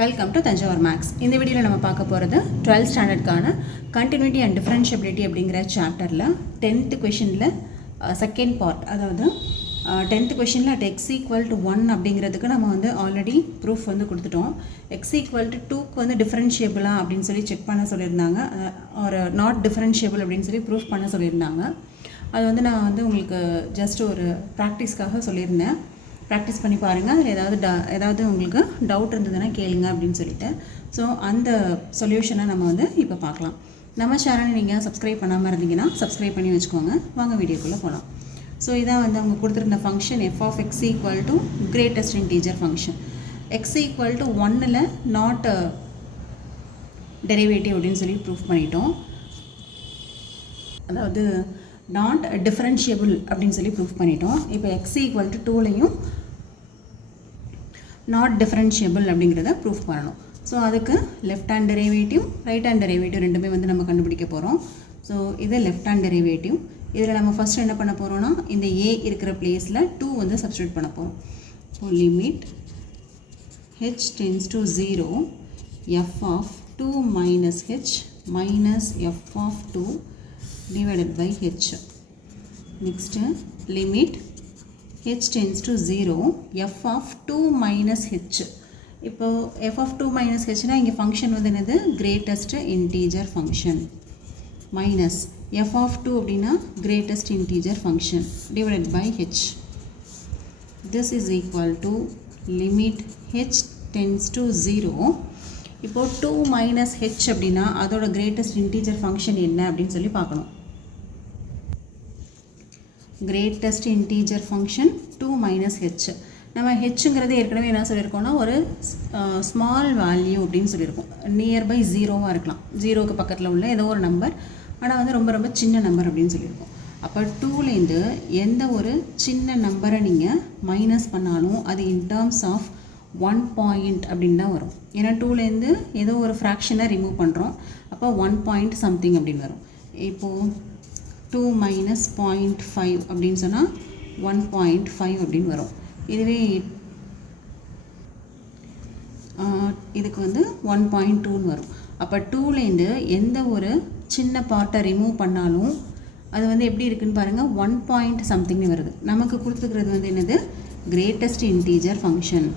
Welcome to Thanjavur maths. இந்த வீடியோவில் நம்ம பார்க்க போகிறது 12th ஸ்டாண்டர்டுக்கான கண்டினியூட்டி அண்ட் டிஃபரன்ஷியபிலிட்டி அப்படிங்கிற சாப்டரில் 10th கொஷனில் செகண்ட் பார்ட். அதாவது 10th கொஷனில் அட் எக்ஸ் ஈக்குவல் டு 1 அப்படிங்கிறதுக்கு நம்ம வந்து ஆல்ரெடி ப்ரூஃப் வந்து கொடுத்துட்டோம். எக்ஸ் ஈக்குவல் டு 2க்கு வந்து டிஃபரன்ஷியபிளா அப்படின்னு சொல்லி செக் பண்ண சொல்லியிருந்தாங்க. ஒரு நாட் டிஃபரன்ஷியபிள் அப்படின்னு சொல்லி ப்ரூஃப் பண்ண சொல்லியிருந்தாங்க. அது வந்து நான் வந்து உங்களுக்கு ஜஸ்ட் ஒரு ப்ராக்டிஸ்க்காக சொல்லியிருந்தேன். ப்ராக்டிஸ் பண்ணி பாருங்கள். அதில் ஏதாவது உங்களுக்கு டவுட் இருந்ததுன்னா கேளுங்க அப்படின்னு சொல்லிட்டு. ஸோ அந்த சொல்யூஷனை நம்ம வந்து இப்போ பார்க்கலாம். நம்ம சேனலை நீங்கள் சப்ஸ்கிரைப் பண்ணாமல் இருந்தீங்கன்னா சப்ஸ்கிரைப் பண்ணி வச்சுக்கோங்க. வாங்க வீடியோக்குள்ளே போகலாம். ஸோ இதான் வந்து அவங்க கொடுத்துருந்த function f of x equal to greatest integer function. X equal to 1ல் நாட் டெரிவேட்டிவ் அப்படின்னு சொல்லி ப்ரூஃப் பண்ணிட்டோம். அதாவது நாட் டிஃபரன்ஷியபிள் அப்படின்னு சொல்லி ப்ரூஃப் பண்ணிட்டோம். இப்போ எக்ஸ் ஈக்குவல் டு 2லையும் நாட் டிஃபரன்ஷியபிள் அப்படிங்கிறத ப்ரூஃப் பண்ணணும். ஸோ அதுக்கு left hand derivative right hand derivative ரெண்டுமே வந்து நம்ம கண்டுபிடிக்க போகிறோம். ஸோ இது லெஃப்ட் ஹேண்ட் டெரிவேட்டிவ். இதில் நம்ம ஃபஸ்ட்டு என்ன பண்ண போகிறோம்னா இந்த ஏ இருக்கிற பிளேஸில் 2 வந்து சப்ஸ்டியூட் பண்ண போகிறோம். So limit h tends to 0 f of 2 minus h minus f of 2 divided by h. Next limit h tends to 0 f of 2 minus h. இப்போ f of 2 minus h னா இங்கே ஃபங்க்ஷன் வந்து என்னது greatest integer function minus f of 2 அப்படின்னா greatest integer function divided by h. This is equal to limit h tends to 0. இப்போ 2 minus h அப்படின்னா அதோட greatest integer function என்ன அப்படின்னு சொல்லி பார்க்கணும். greatest integer function 2 minus h. நம்ம hங்கிறது ஏற்கனவே என்ன சொல்லியிருக்கோம்னா ஒரு ஸ்மால் வேல்யூ அப்படின்னு சொல்லியிருக்கோம். நியர்பை 0வாக இருக்கலாம், 0க்கு பக்கத்தில் உள்ள ஏதோ ஒரு நம்பர், ஆனால் வந்து ரொம்ப ரொம்ப சின்ன நம்பர் அப்படின்னு சொல்லியிருக்கோம். அப்போ 2லேருந்து எந்த ஒரு சின்ன நம்பரை நீங்கள் மைனஸ் பண்ணாலும் அது இன் டேர்ம்ஸ் ஆஃப் 1 பாயிண்ட் அப்படின்னு தான் வரும். ஏன்னா 2லேருந்து ஏதோ ஒரு ஃப்ராக்ஷனை ரிமூவ் பண்ணுறோம். அப்போ 1 பாயிண்ட் சம்திங் அப்படின்னு வரும். இப்போது 2 minus 0.5 அப்படின்னு சொன்னால் 1.5 அப்படின்னு வரும். இதுவே இதுக்கு வந்து 1.2ன்னு வரும். அப்போ 2லேருந்து எந்த ஒரு சின்ன பார்ட்டை ரிமூவ் பண்ணாலும் அது வந்து எப்படி இருக்குன்னு பாருங்கள், 1 பாயிண்ட் சம்திங்னு வருது. நமக்கு கொடுத்துக்கிறது வந்து என்னது கிரேட்டஸ்ட் இன்டீஜர் ஃபங்க்ஷன்.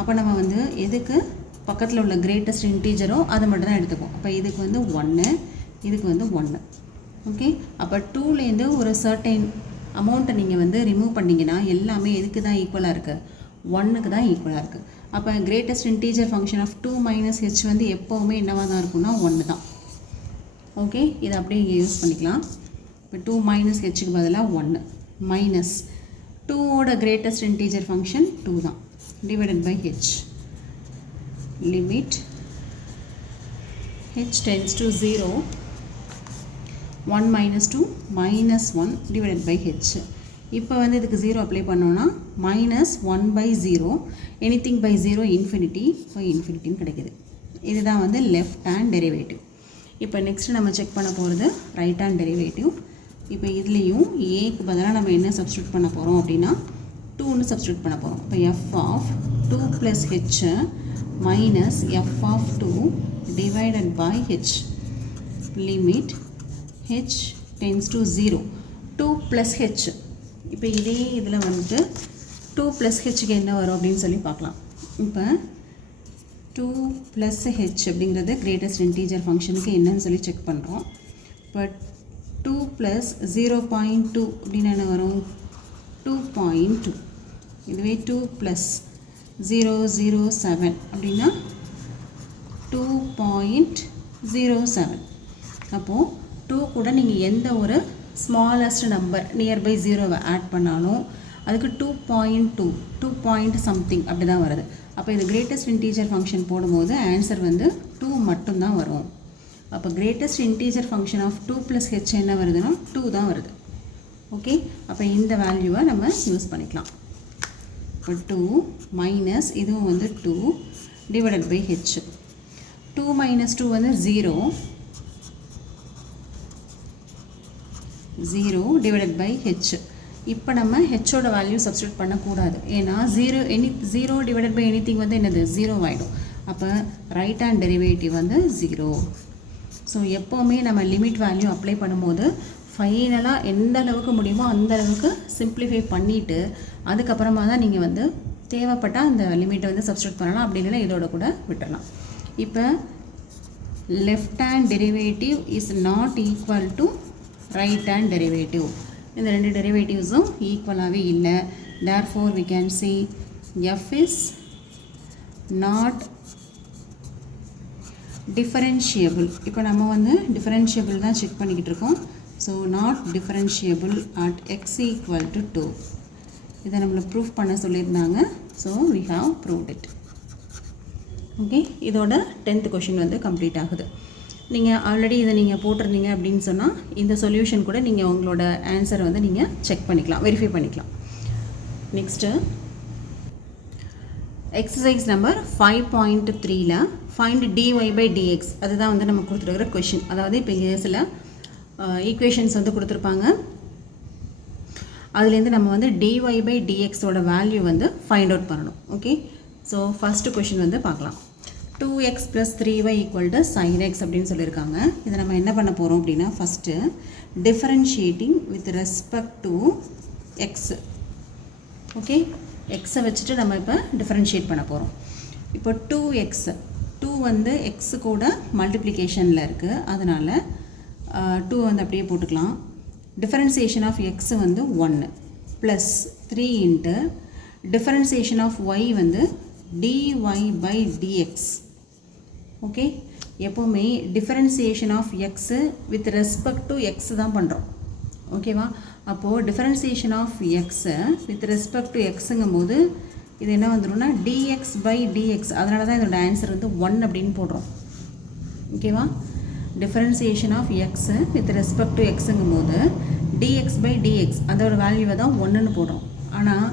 அப்போ நம்ம வந்து எதுக்கு பக்கத்தில் உள்ள கிரேட்டஸ்ட் இன்டீஜரோ அதை மட்டும் தான் எடுத்துப்போம். அப்போ இதுக்கு வந்து 1, இதுக்கு வந்து 1. ஓகே, அப்போ 2லேருந்து ஒரு சர்டைன் அமௌண்ட்டை நீங்கள் வந்து ரிமூவ் பண்ணிங்கன்னா எல்லாமே எதுக்கு தான் ஈக்குவலாக இருக்குது, 1க்கு தான் ஈக்குவலாக இருக்குது. அப்போ greatest integer function of 2 minus H வந்து எப்போவுமே என்னவாக தான் இருக்குன்னா 1 தான். ஓகே, இதை அப்படியே இங்கே யூஸ் பண்ணிக்கலாம். இப்போ 2 மைனஸ் ஹெச்சுக்கு பதிலாக 1 மைனஸ் 2ஓட கிரேட்டஸ்ட் இன்டீஜர் ஃபங்க்ஷன் 2 தான் divided by H. Limit h tends to 0 1 minus 2 minus 1 divided by h. இப்போ வந்து இதுக்கு 0 அப்ளை பண்ணோன்னா minus 1 by 0 anything by 0 infinity by infinity கிடைக்குது. இதுதான் வந்து left hand derivative. இப்போ நெக்ஸ்ட் நம்ம செக் பண்ண போகிறது ரைட் ஹேண்ட் டெரிவேட்டிவ். இப்போ இதுலேயும் ஏக்கு பதிலாக நம்ம என்ன சப்ஸ்டியூட் பண்ண போகிறோம் அப்படின்னா 2ன்னு சப்ஸ்டியூட் பண்ண போகிறோம். இப்போ f of 2 plus h minus f of 2 divided by h. limit h tends to 0 2 plus h. இப்போ இதே இதில் வந்துட்டு 2 plus hக்கு என்ன வரும் அப்படின்னு சொல்லி பார்க்கலாம். இப்போ 2 plus h அப்படிங்கிறது கிரேட்டஸ்ட் இன்டீஜர் ஃபங்க்ஷனுக்கு என்னன்னு சொல்லி செக் பண்ணுறோம். இப்போ 2 plus 0.2 அப்படின்னு என்ன வரும் 2.2. இதுவே 2 plus 007 அப்படின்னா 2.07. அப்போது 2 கூட நீங்கள் எந்த ஒரு ஸ்மாலஸ்ட் நம்பர் நியர்பை 0வை ஆட் பண்ணாலும் அதுக்கு 2 பாயிண்ட் சம்திங் அப்படி தான் வருது. அப்போ இது கிரேட்டஸ்ட் இன்டீஜர் ஃபங்க்ஷன் போடும்போது ஆன்சர் வந்து 2 மட்டும்தான் வரும். அப்போ greatest integer function of 2 + h என்ன வருதுன்னா 2 தான் வருது. ஓகே, அப்போ இந்த வேல்யூவை நம்ம யூஸ் பண்ணிக்கலாம். இப்போ 2 மைனஸ் இதுவும் வந்து 2 டிவைடட் பை h. 2 minus 2 வந்து 0 divided by h. இப்போ நம்ம ஹெச்சோட வேல்யூ சப்ஸ்டியூட் பண்ணக்கூடாது. ஏன்னா 0 டிவைடட் பை எனிதிங் வந்து என்னது 0 ஆகிடும். அப்போ ரைட் ஹேண்ட் டெரிவேட்டிவ் வந்து 0. ஸோ எப்போவுமே நம்ம லிமிட் வேல்யூ அப்ளை பண்ணும்போது ஃபைனலாக எந்த அளவுக்கு முடியுமோ அந்த அளவுக்கு சிம்பிளிஃபை பண்ணிவிட்டு அதுக்கப்புறமா தான் நீங்கள் வந்து தேவைப்பட்டால் அந்த லிமிட்டை வந்து சப்ஸ்டிட்யூட் பண்ணலாம், அப்படி இல்லைன்னா இதோட கூட விட்டுடலாம். இப்போ left hand derivative is not equal to right hand derivative. இந்த ரெண்டு டெரிவேட்டிவ்ஸும் ஈக்குவலாகவே இல்லை. therefore we can say f is not differentiable. இப்போ நம்ம வந்து differentiable தான் செக் பண்ணிக்கிட்டு இருக்கோம். So not differentiable at x equal to 2. இதை நம்மளை ப்ரூஃப் பண்ண சொல்லியிருந்தாங்க. So we have proved it. Okay, இதோட 10th கொஷின் வந்து கம்ப்ளீட் ஆகுது. நீங்கள் ஆல்ரெடி இதை நீங்கள் போட்டிருந்தீங்க அப்படின்னு சொன்னால் இந்த சொல்யூஷன் கூட நீங்கள் உங்களோட ஆன்சரை வந்து நீங்கள் செக் பண்ணிக்கலாம், வெரிஃபை பண்ணிக்கலாம். நெக்ஸ்ட்டு எக்ஸசைஸ் நம்பர் 5.3ல ஃபைண்ட் dy by dx, அதுதான் வந்து நம்ம கொடுத்துருக்கிற கொஷின். அதாவது இப்போ இங்கே சில ஈக்குவேஷன்ஸ் வந்து கொடுத்துருப்பாங்க, அதுலேருந்து நம்ம வந்து dy by dxோட வேல்யூ வந்து ஃபைண்ட் அவுட் பண்ணணும். ஓகே, ஸோ ஃபஸ்ட்டு கொஷின் வந்து பார்க்கலாம். 2x + 3y = sin x அப்படின்னு சொல்லியிருக்காங்க. இதை நம்ம என்ன பண்ண போகிறோம் அப்படின்னா first differentiating with respect to X. Okay, எக்ஸை வச்சுட்டு நம்ம இப்போ டிஃபரன்ஷியேட் பண்ண போகிறோம். இப்போ 2x, 2 வந்து எக்ஸு கூட மல்டிப்ளிகேஷனில் இருக்குது, அதனால் 2 வந்து அப்படியே போட்டுக்கலாம். டிஃபரன்சியேஷன் ஆஃப் எக்ஸு வந்து 1 plus 3 into differentiation of y வந்து dy by dx. ஓகே, எப்போவுமே differentiation of x with respect to X தான் பண்ணுறோம். ஓகேவா, அப்போது டிஃபரன்சியேஷன் ஆஃப் எக்ஸை வித் ரெஸ்பெக்ட் டு எக்ஸுங்கும் போது இது என்ன வந்துடும்னா dx by dx. அதனால தான் இதோட ஆன்சர் வந்து 1 அப்படின்னு போடுறோம். ஓகேவா, differentiation of x with respect to எக்ஸுங்கும் போது dx by dx அதோட வேல்யூவை தான் 1ன்னு போடுறோம். ஆனால்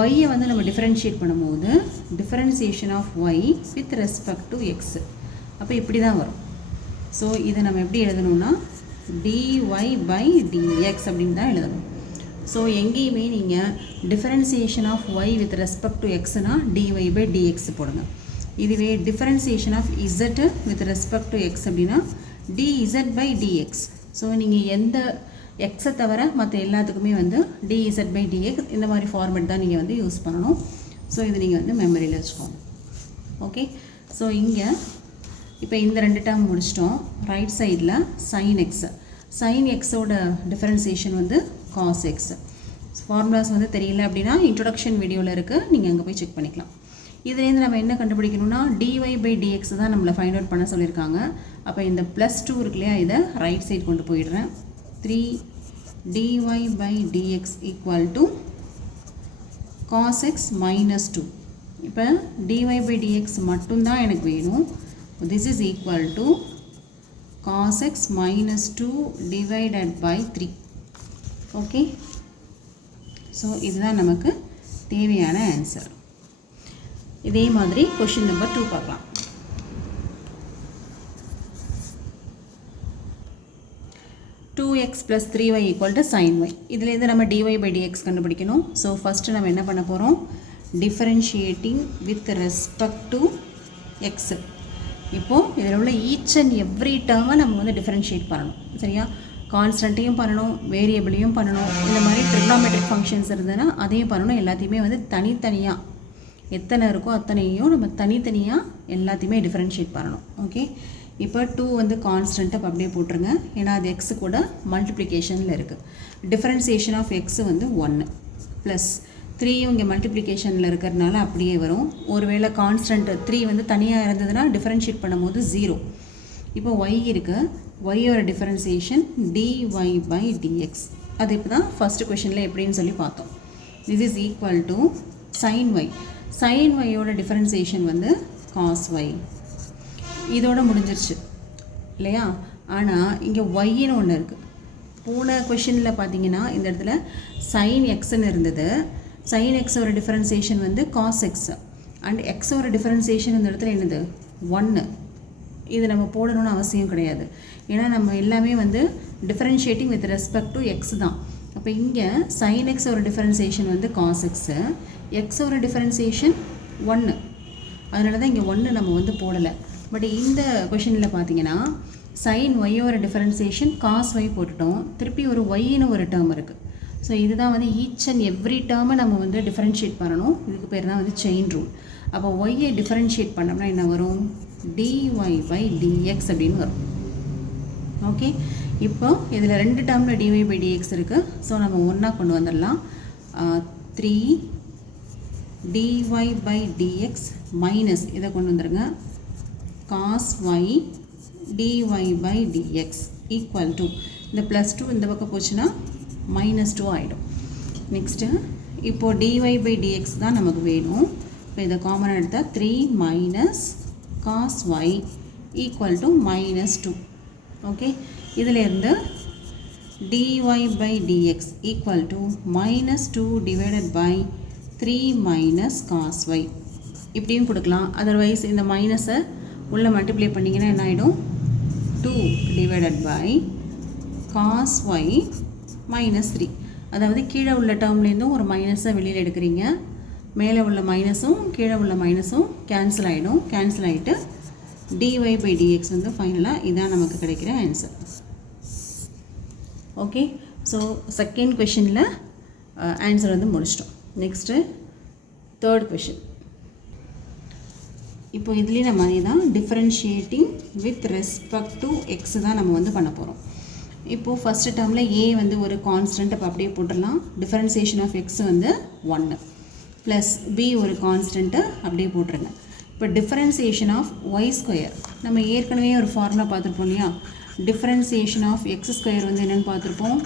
ஒய்யை வந்து நம்ம டிஃபரன்ஷியேட் பண்ணும்போது differentiation of Y with respect to X, அப்போ இப்படி தான் வரும். ஸோ இதை நம்ம எப்படி எழுதணும்னா dy by dx அப்படின்னு தான் எழுதணும். ஸோ எங்கேயுமே நீங்கள் differentiation of Y with respect to எக்ஸ்னா dy by dx போடுங்க. இதுவே differentiation of z with respect to x அப்படின்னா dz by dx. ஸோ நீங்கள் எந்த எக்ஸை தவிர மற்ற எல்லாத்துக்குமே வந்து dz by dx இந்த மாதிரி ஃபார்மேட் தான் நீங்கள் வந்து யூஸ் பண்ணணும். ஸோ இது நீங்கள் வந்து மெமரியில் வச்சுக்கோங்க. ஓகே, ஸோ இங்கே இப்போ இந்த 2 டேர்ம் முடிச்சிட்டோம். ரைட் சைடில் sin x, sin xோட டிஃபரன்சியேஷன் வந்து cos x. ஃபார்முலாஸ் வந்து தெரியல அப்படின்னா இன்ட்ரொடக்ஷன் வீடியோவில் இருக்குது, நீங்கள் அங்கே போய் செக் பண்ணிக்கலாம். இதுலேருந்து நம்ம என்ன கண்டுபிடிக்கணும்னா dy by dx தான் நம்மளை ஃபைண்ட் அவுட் பண்ண சொல்லியிருக்காங்க. அப்போ இந்த +2 இருக்கு இல்லையா, இதை ரைட் சைடு கொண்டு போயிடுறேன். 3 dy by dx equal to cos x minus 2. இப்போ dy by dx மட்டும்தான் எனக்கு வேணும். This is equal to cos x minus 2 divided by 3. Okay, so இதுதான் நமக்கு தேவையான ஆன்சர். இதே மாதிரி கொஷின் நம்பர் 2 பார்க்கலாம். x plus 3y equal to sin y. இதிலேருந்து நம்ம dy by dx கண்டுபிடிக்கணும். ஸோ ஃபஸ்ட்டு நம்ம என்ன பண்ண போகிறோம், differentiating with respect to X. இப்போது இதில் உள்ள ஈச் அண்ட் எவ்ரி டேர்மை நம்ம வந்து டிஃபரன்ஷியேட் பண்ணணும். சரியா, கான்ஸ்டன்ட்டையும் பண்ணணும், வேரியபிளையும் பண்ணணும், இந்த மாதிரி ட்ரிக்னாமெட்ரிக் ஃபங்க்ஷன்ஸ் இருந்ததுன்னா அதையும் பண்ணணும். எல்லாத்தையுமே வந்து தனித்தனியாக எத்தனை இருக்கோ அத்தனையும் நம்ம தனித்தனியாக எல்லாத்தையுமே டிஃபரன்ஷியேட் பண்ணணும். ஓகே, இப்போ 2 வந்து கான்ஸ்டன்ட் அப்போ அப்படியே போட்டுருங்க, ஏன்னா அது எக்ஸு கூட மல்டிப்ளிகேஷனில் இருக்குது. டிஃபரன்சியேஷன் ஆஃப் எக்ஸு வந்து 1 ப்ளஸ் 3 இங்கே மல்டிப்ளிகேஷனில் இருக்கிறதுனால அப்படியே வரும். ஒருவேளை கான்ஸ்டன்ட் 3 வந்து தனியாக இருந்ததுன்னா டிஃபரன்ஷியேட் பண்ணும்போது 0. இப்போ y இருக்குது, ஒய்யோட டிஃபரன்சியேஷன் dy by dx. அது இப்போ தான் ஃபஸ்ட்டு கொஷனில் எப்படின்னு சொல்லி பார்த்தோம். This is equal to sin y. sin yயோட டிஃபரன்சியேஷன் வந்து cos y. இதோட முடிஞ்சிருச்சு இல்லையா. ஆனால் இங்கே ஒய்ன்னு ஒன்று இருக்குது. போன கொஷனில் பார்த்தீங்கன்னா இந்த இடத்துல sin xன்னு இருந்தது. sin xோட டிஃபரன்சியேஷன் வந்து cos x அண்ட் xோட டிஃபரன்சியேஷன் இந்த இடத்துல என்னது 1. இது நம்ம போடணும்னு அவசியம் கிடையாது, ஏன்னா நம்ம எல்லாமே வந்து differentiating with respect to X தான். அப்போ இங்கே sin xோட டிஃபரன்சியேஷன் வந்து cos x, xோட டிஃபரன்சியேஷன் 1. அதனால தான் இங்கே 1 நம்ம வந்து போடலை. பட் இந்த கொஷினில் பார்த்தீங்கன்னா sin ஒய்யோட டிஃபரன்சியேஷன் cos y போட்டுட்டோம். திருப்பி ஒரு ஒய்னு ஒரு டேர்ம் இருக்குது. ஸோ இதுதான் வந்து ஈச் அண்ட் எவ்ரி டேர்மை நம்ம வந்து டிஃபரன்ஷியேட் பண்ணணும். இதுக்கு பேர் தான் வந்து செயின் ரூல். அப்போ ஒய்யை டிஃபரன்ஷியேட் பண்ணோம்னா என்ன வரும்? dy by dx அப்படின்னு வரும். ஓகே, இப்போ இதில் 2 டேர்மில் dy by dx இருக்குது. ஸோ நம்ம ஒன்றா கொண்டு வந்துடலாம். 3 dy by dx மைனஸ் இதை கொண்டு வந்துடுங்க cos y dy by dx equal to இந்த +2 இந்த பக்கம் போச்சுன்னா -2 ஆகிடும். நெக்ஸ்ட்டு இப்போது dy by dx தான் நமக்கு வேணும். இப்போ இதை காமனாக எடுத்தால் 3 minus cos y equal to -2. Okay, இதிலேருந்து dy by dx equal to -2 divided by 3 minus cos y இப்படியும் கொடுக்கலாம். அதர்வைஸ் இந்த மைனஸை உள்ளே மல்டிப்ளை பண்ணிங்கன்னா என்ன ஆகிடும்? 2 டிவைடட் பை cos y -3. அதாவது கீழே உள்ள டேர்ம்லேருந்தும் ஒரு மைனஸை வெளியில் எடுக்கிறீங்க. மேலே உள்ள மைனஸும் கீழே உள்ள மைனஸும் கேன்சல் ஆகிடும். கேன்சல் ஆகிட்டு dy by dx வந்து ஃபைனலாக இதான் நமக்கு கிடைக்கிற ஆன்சர். ஓகே, ஸோ செகண்ட் கொஷினில் ஆன்சர் வந்து முடிச்சிட்டோம். Next third question. இப்போ இதுலேயும் நம்ம மாதிரி தான் differentiating with respect to X தான் நம்ம வந்து பண்ண போகிறோம். இப்போது ஃபஸ்ட்டு டேர்மில் ஏ வந்து ஒரு கான்ஸ்டன்ட், அப்போ அப்படியே போட்டுடலாம். டிஃபரன்சியேஷன் ஆஃப் எக்ஸ் வந்து 1 ப்ளஸ் பி ஒரு கான்ஸ்டன்ட்டு அப்படியே போட்டுருங்க. இப்போ டிஃபரன்சியேஷன் ஆஃப் ஒய் ஸ்கொயர் நம்ம ஏற்கனவே ஒரு ஃபார்முலா பார்த்துருப்போம் இல்லையா? டிஃபரன்சியேஷன் ஆஃப் எக்ஸ் ஸ்கொயர் வந்து என்னென்னு பார்த்துருப்போம்?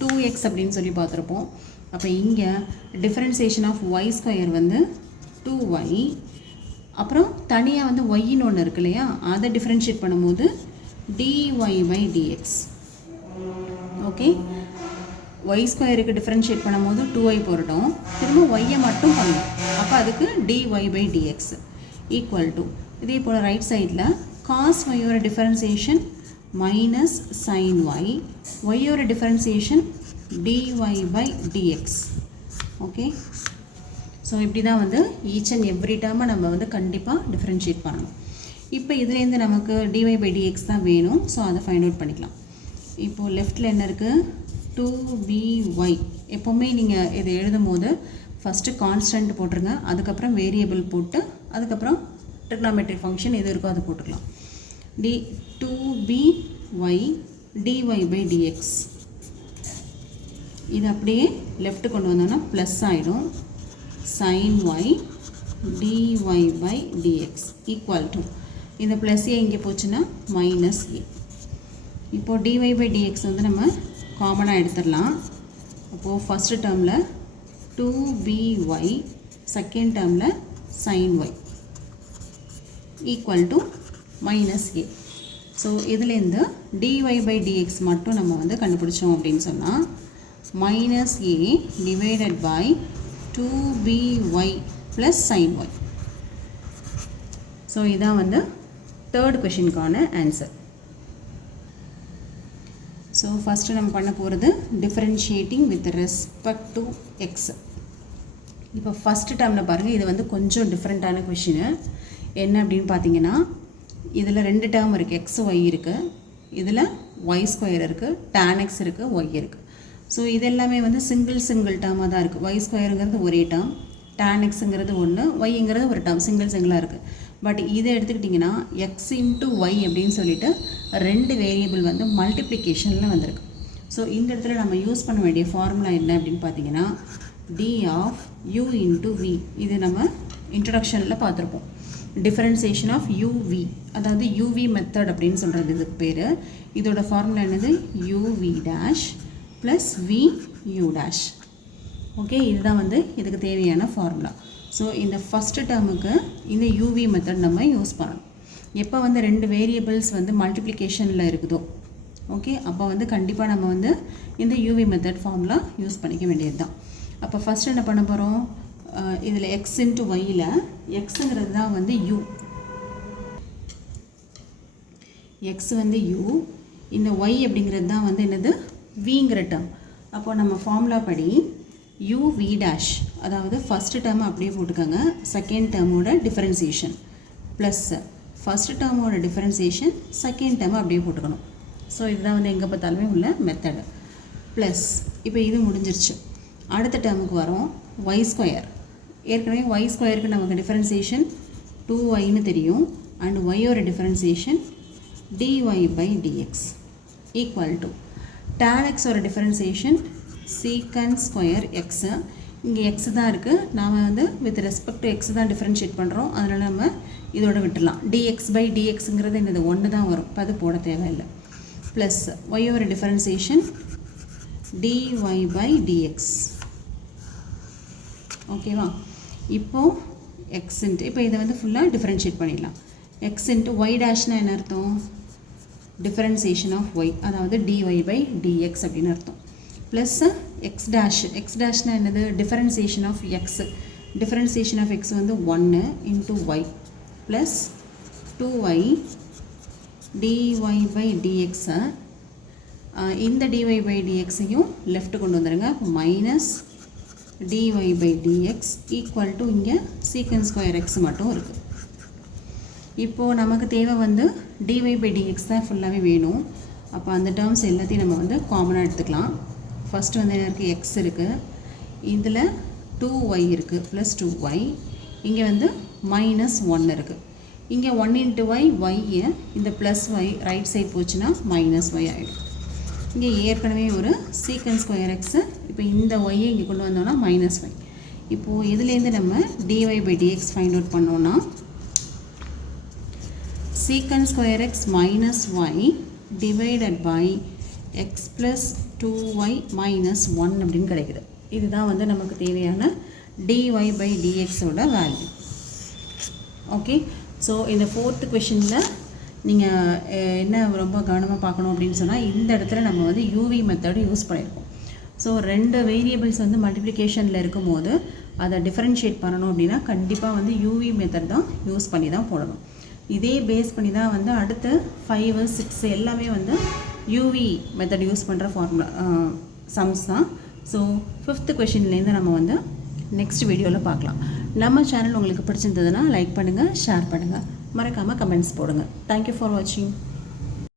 2x அப்படின்னு சொல்லி பார்த்துருப்போம். அப்போ இங்கே டிஃபரன்சியேஷன் ஆஃப் ஒய் ஸ்கொயர் வந்து 2y, அப்புறம் தனியாக வந்து ஒய்ன்னு ஒன்று இருக்கு இல்லையா? அதை டிஃபரன்ஷியேட் பண்ணும்போது dy by dx. ஓகே, ஒய் ஸ்கொயருக்கு டிஃபரன்ஷியேட் பண்ணும்போது 2y போட்டோம், திரும்ப ஒய்யை மட்டும் பண்ணணும். அப்போ அதுக்கு dy by dx equal to இதே போல் ரைட் சைடில் cos ஒய்யோட டிஃபரன்சியேஷன் மைனஸ் sin y, ஒய்யோட differentiation dy by dx. Okay, so இப்படி தான் வந்து ஈச் அண்ட் எவ்ரி டேர்மை நம்ம வந்து கண்டிப்பாக டிஃபரன்ஷியேட் பண்ணணும். இப்போ இதுலேருந்து நமக்கு dy by dx தான் வேணும். ஸோ அதை ஃபைண்ட் அவுட் பண்ணிக்கலாம். இப்போது லெஃப்டில் என்ன இருக்குது? 2by. எப்போவுமே நீங்கள் இதை எழுதும் போது ஃபஸ்ட்டு கான்ஸ்டன்ட் போட்டுருங்க, அதுக்கப்புறம் வேரியபிள் போட்டு அதுக்கப்புறம் ட்ரிக்னாமெட்ரிக் ஃபங்க்ஷன் எது இருக்கோ அது போட்டுக்கலாம். 2by dy by dx. இது அப்படியே லெஃப்ட்டு கொண்டு வந்தோன்னா ப்ளஸ் ஆகிடும். sin y dy by dx equal to இந்த ப்ளஸ் ஏ இங்கே போச்சுன்னா மைனஸ் ஏ. இப்போது dy by dx வந்து நம்ம காமனாக எடுத்துடலாம். அப்போது ஃபஸ்ட்டு டேர்மில் 2by, செகண்ட் டேர்மில் sin y equal to minus A. So இதுலேருந்து dy by dx மட்டும் நம்ம வந்து கண்டுபிடிச்சோம் அப்படின்னு சொன்னால் minus a divided by 2by plus sin y. So இதான் வந்து தேர்ட் கொஷினுக்கான ஆன்சர். ஸோ ஃபஸ்ட்டு நம்ம பண்ண போகிறது differentiating with respect to x. இப்போ ஃபஸ்ட்டு டேர்மில் பாருங்கள், இது வந்து கொஞ்சம் டிஃப்ரெண்ட்டான கொஷினு. என்ன அப்படின்னு பார்த்தீங்கன்னா, இதில் 2 டேர்ம் இருக்குது, எக்ஸ் ஒய் இருக்குது. இதில் ஒய் ஸ்கொயர் இருக்குது, tan x இருக்குது, ஒய் இருக்குது. ஸோ இது எல்லாமே வந்து சிங்கிள் டேர்மாக தான் இருக்குது. ஒய் ஸ்கொயருங்கிறது ஒரே டேர்ம், tan xங்கிறது ஒன்று, ஒய்ங்கிறது ஒரு டேர்ம் சிங்கிளாக இருக்குது. பட் இதை எடுத்துக்கிட்டிங்கன்னா எக்ஸ் இன்ட்டு ஒய் அப்படின்னு சொல்லிட்டு 2 வேரியபிள் வந்து மல்டிப்ளிகேஷனில் வந்திருக்கு. ஸோ இந்த இடத்துல நம்ம யூஸ் பண்ண வேண்டிய ஃபார்முலா என்ன அப்படின்னு பார்த்தீங்கன்னா d of u into v. இது நம்ம இன்ட்ரடக்ஷனில் பார்த்துருப்போம். டிஃபரன்சியேஷன் ஆஃப் யூவி, அதாவது யூவி மெத்தட் அப்படின்னு சொல்கிறது இதுக்கு பேர். இதோட ஃபார்முலா என்னது? U v dash plus v u dash. Okay, இதுதான் வந்து இதுக்கு தேவையான ஃபார்முலா. ஸோ இந்த ஃபஸ்ட்டு டேர்முக்கு இந்த யூவி மெத்தட் நம்ம யூஸ் பண்ணணும். எப்போ வந்து 2 வேரியபிள்ஸ் வந்து மல்டிப்ளிகேஷனில் இருக்குதோ, ஓகே, அப்போ வந்து கண்டிப்பாக நம்ம வந்து இந்த யூவி மெத்தட் ஃபார்முலா யூஸ் பண்ணிக்க வேண்டியது தான். அப்போ ஃபஸ்ட்டு என்ன பண்ண போகிறோம்? இதில் எக்ஸ் இன்ட்டு ஒய்யில் எக்ஸுங்கிறது தான் வந்து யூ, எக்ஸ் வந்து யூ, இந்த ஒய் அப்படிங்கிறது தான் வந்து என்னது? விங்கிற டேர்ம். அப்போ நம்ம ஃபார்முலா படி யூ வி டேஷ், அதாவது ஃபஸ்ட்டு டேர்ம் அப்படியே போட்டுக்கோங்க, செகண்ட் டேர்மோட டிஃபரன்சியேஷன் ப்ளஸ் ஃபஸ்ட் டேர்மோட டிஃபரன்சியேஷன் செகண்ட் டேர்ம் அப்படியே போட்டுக்கணும். ஸோ இதுதான் வந்து எங்கே பார்த்தாலுமே உள்ள மெத்தடு. ப்ளஸ் இப்போ இது முடிஞ்சிருச்சு. அடுத்த டேர்முக்கு வரோம். Y square. ஏற்கனவே ஒய் ஸ்கொயருக்கு நமக்கு டிஃபரன்சியேஷன் 2yன்னு தெரியும். அண்ட் ஒய்யோட differentiation dy by dx equal to tan xோட டிஃபரன்சியேஷன் சீக்கண்ட் ஸ்கொயர் எக்ஸு. இங்கே எக்ஸ் தான் இருக்குது. நாம் வந்து வித் ரெஸ்பெக்ட் டு எக்ஸ் தான் டிஃப்ரென்ஷியேட் பண்ணுறோம். அதனால் நம்ம இதோட விட்டுடலாம். dx by dxங்கிறது என்னது ஒன்று தான் வரும். இப்போ அது போட தேவையில்லை. ப்ளஸ் ஒய்யோட டிஃபரன்சியேஷன் dy by dx. ஓகேவா? இப்போது எக்ஸ் இன்ட்டு இப்போ இதை வந்து ஃபுல்லாக டிஃப்ரென்ஷியேட் பண்ணிடலாம். எக்ஸ் இன்ட்டு ஒய் டேஷ்னால் என்ன அர்த்தம்? டிஃபரன்சியேஷன் ஆஃப் ஒய், அதாவது dy by dx அப்படின்னு அர்த்தம். ப்ளஸ் எக்ஸ் டேஷ்னால் என்னது? Differentiation of x. Differentiation of x வந்து 1 into y plus 2y dy by dx. இந்த dy by dxையும் லெஃப்ட் கொண்டு வந்துடுங்க. Minus dy by dx equal to இங்கே சீக்கண்ட் ஸ்கொயர் எக்ஸ் மட்டும் இருக்குது. இப்போது நமக்கு தேவை வந்து dy by dx தான் ஃபுல்லாகவே வேணும். அப்போ அந்த டேர்ம்ஸ் எல்லாத்தையும் நம்ம வந்து காமனாக எடுத்துக்கலாம். ஃபஸ்ட்டு வந்து என்ன இருக்குது? எக்ஸ் இருக்குது. இதில் 2y இருக்குது ப்ளஸ் 2y. இங்கே வந்து மைனஸ் 1 இருக்குது. இங்கே 1 இன்ட்டு ஒய் இந்த ப்ளஸ் ஒய் ரைட் சைட் போச்சுன்னா மைனஸ் ஒய் ஆகிடும். இங்கே ஏற்கனவே ஒரு சீக்கண்ட் ஸ்கொயர் எக்ஸு. இப்போ இந்த ஒய்யை இங்கே கொண்டு வந்தோன்னா மைனஸ் ஒய். இப்போது இதுலேருந்து நம்ம dy by dx find out பண்ணோன்னா secant square x minus y divided by x plus 2y minus 1 அப்படின்னு கிடைக்குது. இதுதான் வந்து நமக்கு தேவையான dy by dxோட வேல்யூ. ஓகே. ஸோ இந்த 4th கொஷினில் நீங்கள் என்ன ரொம்ப கவனமாக பார்க்கணும் அப்படின்னு சொன்னால், இந்த இடத்துல நம்ம வந்து யூவி மெத்தடு யூஸ் பண்ணியிருக்கோம். ஸோ 2 வேரியபிள்ஸ் வந்து மல்டிப்ளிகேஷனில் இருக்கும்போது அதை டிஃபரன்ஷியேட் பண்ணணும் அப்படின்னா கண்டிப்பாக வந்து யூவி மெத்தட் தான் யூஸ் பண்ணி தான் போடணும். இதே பேஸ் பண்ணி தான் வந்து அடுத்து 5, 6 எல்லாமே வந்து யூவி மெத்தட் யூஸ் பண்ணுற ஃபார்முலா சம்ஸ் தான். ஸோ 5th கொஷின்லேருந்து நம்ம வந்து நெக்ஸ்ட் வீடியோவில் பார்க்கலாம். நம்ம சேனல் உங்களுக்கு பிடிச்சிருந்ததுன்னா லைக் பண்ணுங்கள், ஷேர் பண்ணுங்கள், மறக்காமல் கமெண்ட்ஸ் போடுங்க. தேங்க்யூ ஃபார் வாட்சிங்.